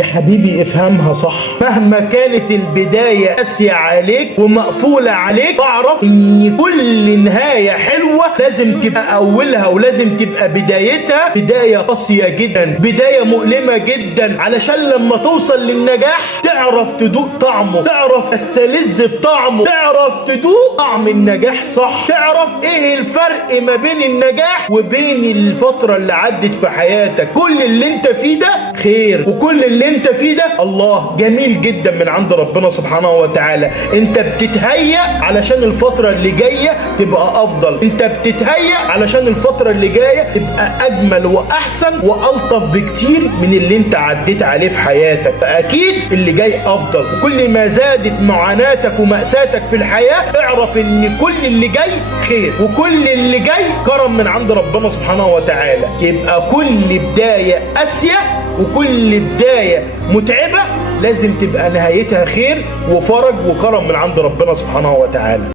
يا حبيبي افهمها صح. مهما كانت البداية قاسية عليك ومقفولة عليك، اعرف ان كل نهاية حلوة لازم تبقى اولها ولازم تبقى بدايتها بداية قاسية جدا، بداية مؤلمة جدا، علشان لما توصل للنجاح تعرف تدوق طعمه، تعرف تستلذ بطعمه، تعرف تدوق طعم النجاح صح، تعرف ايه الفرق ما بين النجاح وبين الفترة اللي عدت في حياتك. كل اللي انت فيه ده خير، وكل اللي انت فيه ده الله جميل جدا من عند ربنا سبحانه وتعالى. انت بتتهيأ علشان الفترة اللي جاية تبقى افضل، انت بتتهيأ علشان الفترة اللي جاية تبقى اجمل واحسن والطف بكتير من اللي انت عديت عليه في حياتك. فاكيد اللي جاي افضل، وكل ما زادت معاناتك ومأساتك في الحياة اعرف ان كل اللي جاي خير، وكل اللي جاي كرم من عند ربنا سبحانه وتعالى. يبقى كل بداية قاسية وكل بداية متعبة لازم تبقى نهايتها خير وفرج وكرم من عند ربنا سبحانه وتعالى.